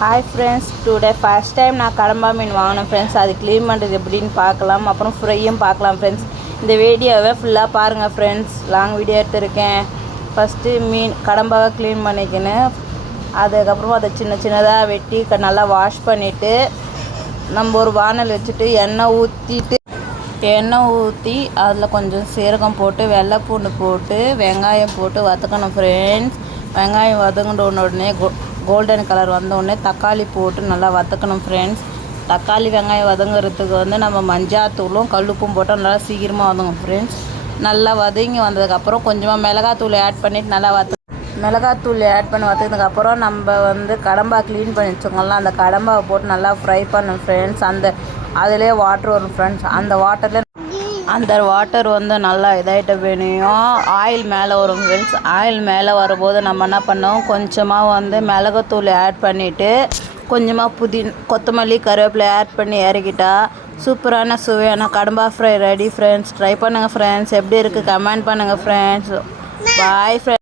Hi friends, today first time நான் கடம்பா மீன் வாங்கினேன் friends. அது க்ளீன் பண்ணுறது எப்படின்னு பார்க்கலாம், அப்புறம் ஃப்ரையும் பார்க்கலாம் ஃப்ரெண்ட்ஸ். இந்த வீடியோவை ஃபுல்லாக பாருங்கள் ஃப்ரெண்ட்ஸ். லாங் வீடியோ எடுத்திருக்கேன். ஃபஸ்ட்டு மீன் கடம்பாவை க்ளீன் பண்ணிக்கின்னு அதுக்கப்புறம் அதை சின்ன சின்னதாக வெட்டி நல்லா வாஷ் பண்ணிவிட்டு நம்ம ஒரு வானல் வச்சுட்டு எண்ணெய் ஊற்றி அதில் கொஞ்சம் சீரகம் போட்டு வெள்ளை பூண்டு போட்டு வெங்காயம் போட்டு வதக்கணும் ஃப்ரெண்ட்ஸ். வெங்காயம் வதங்கின உடனே கோல்டன் கலர் வந்தோடனே தக்காளி போட்டு நல்லா வதக்கணும் ஃப்ரெண்ட்ஸ். தக்காளி வெங்காயம் வதங்குறதுக்கு நம்ம மஞ்சாத்தூளும் கல்லுப்பும் போட்டால் நல்லா சீக்கிரமாக வதங்கும் ஃப்ரெண்ட்ஸ். நல்லா வதங்கி வந்ததுக்கப்புறம் கொஞ்சமாக மிளகாத்தூள் ஆட் பண்ணிவிட்டு நல்லா மிளகாத்தூள் ஆட் பண்ணி வதக்கினதுக்கப்புறம் நம்ம கடம்பா க்ளீன் பண்ணி வச்சுக்கோங்களா, அந்த கடம்பாவை போட்டு நல்லா ஃப்ரை பண்ணணும் ஃப்ரெண்ட்ஸ். அதிலே வாட்டர் வரும் ஃப்ரெண்ட்ஸ். அந்த வாட்டர் நல்லா இதாகிட்ட வேணும், ஆயில் மேலே வரும் ஃப்ரெண்ட்ஸ். ஆயில் மேலே வரும்போது நம்ம என்ன பண்ணோம், கொஞ்சமாக மிளகுத்தூள் ஆட் பண்ணிவிட்டு கொஞ்சமாக கொத்தமல்லி கருவேப்பிலை ஆட் பண்ணி இறக்கிட்டா சூப்பரான சுவையான கடம்பா ஃப்ரை ரெடி ஃப்ரெண்ட்ஸ். ட்ரை பண்ணுங்கள் ஃப்ரெண்ட்ஸ். எப்படி இருக்குது கமெண்ட் பண்ணுங்கள் ஃப்ரெண்ட்ஸ். Bye friends.